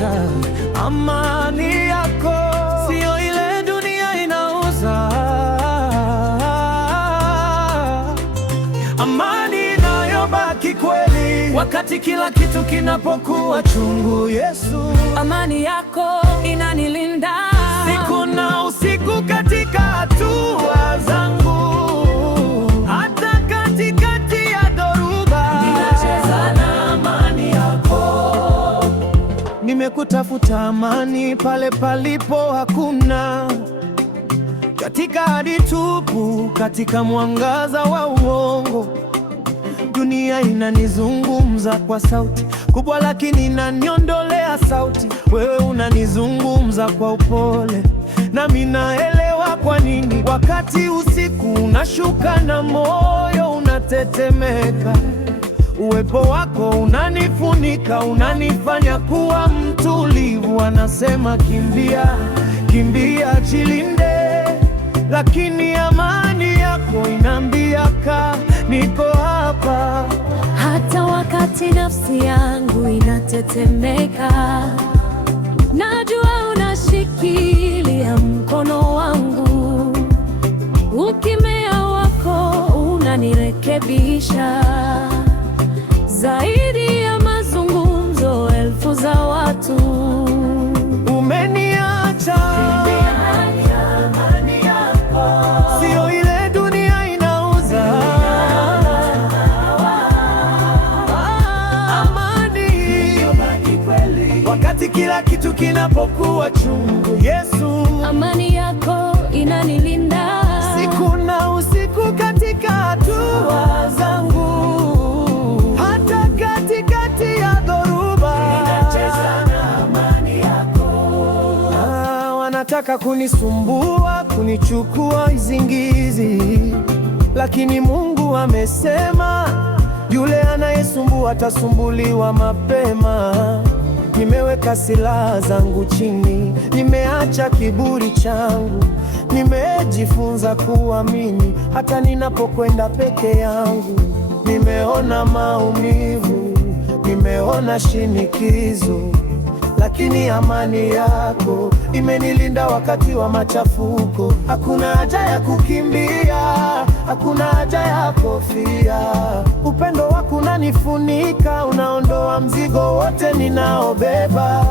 umeniacha. Amani yako sio ile dunia inauza. Amani inayobaki kweli wakati kila kitu kinapokuwa chungu. Yesu, amani yako inanilinda siku na usiku, katika hatua zangu, hata katikati ya dhoruba. ninacheza na amani yako. Nimekutafuta amani pale palipo hakuna, katika hadi tupu, katika mwangaza wa uongo. Dunia inanizungumza kwa sauti kubwa, lakini inaniondolea sauti. Wewe unanizungumza kwa upole, nami naelewa kwa nini. Wakati usiku unashuka na moyo unatetemeka, uwepo wako unanifunika, unanifanya kuwa mtulivu. Anasema kimbia, kimbia, jilinde, lakini amani yako inaambia kaa, niko hapa. Hata wakati nafsi yangu inatetemeka, najua unashikilia mkono wangu. Ukimya wako unanirekebisha, zaidi ya mazungumzo elfu za watu. Umeniacha, amani yako sio ile dunia inauza. Amani inayobaki kweli wakati kila kitu kinapokuwa chungu. Yesu, amani yako inanilinda siku na usiku, katika hatua zangu, hata katikati ya dhoruba. Ninacheza na amani yako. Wanataka kunisumbua, kunichukua izingizi, lakini Mungu amesema yule anayesumbua atasumbuliwa mapema. Nimeweka silaha zangu chini, nimeacha kiburi changu, nimejifunza kuamini hata ninapokwenda peke yangu. Nimeona maumivu, nimeona shinikizo, lakini amani yako imenilinda wakati wa machafuko. Hakuna haja ya kukimbia, hakuna haja ya kofia. Upendo wako unanifunika, unaondoa mzigo wote ninaobeba.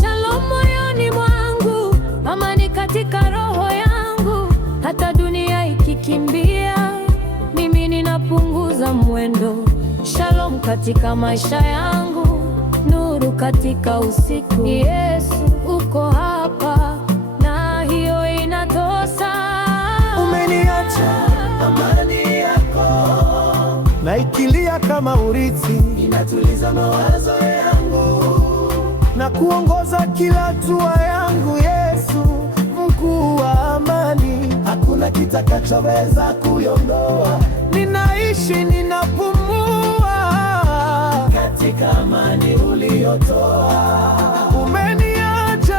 Shalom moyoni mwangu, amani katika roho yangu. Hata dunia ikikimbia, mimi ninapunguza mwendo. Shalom katika maisha yangu, nuru katika usiku. Yesu uko hapa, na hiyo inatosha. Umeniacha, amani yako naikilia kama urithi, inatuliza mawazo yangu na kuongoza kila hatua yangu. Yesu, mkuu wa amani, hakuna kitakachoweza kuiondoa. Ninaishi, ninapumua katika amani uliyotoa. Umeniacha,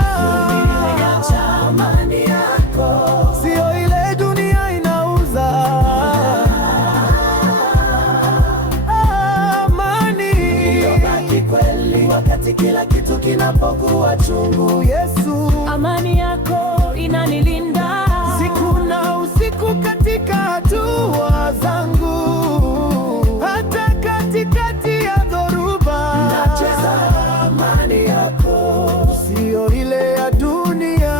amani yako sio ile dunia inauza. Amani inayobaki kweli wakati kila kitu kinapokuwa chungu. Yesu, amani yako inanilinda siku na usiku, katika hatua zangu, hata katikati ya dhoruba. Nacheza amani yako sio ile ya dunia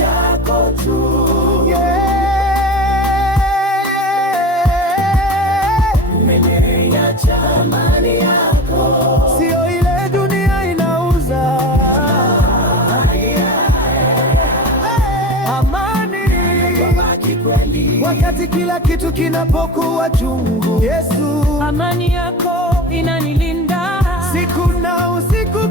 yako tu. Umeniacha, amani yako sio ile dunia inauza. Amani wakati kila kitu kinapokuwa chungu. Yesu, amani yako inanilinda siku na usiku.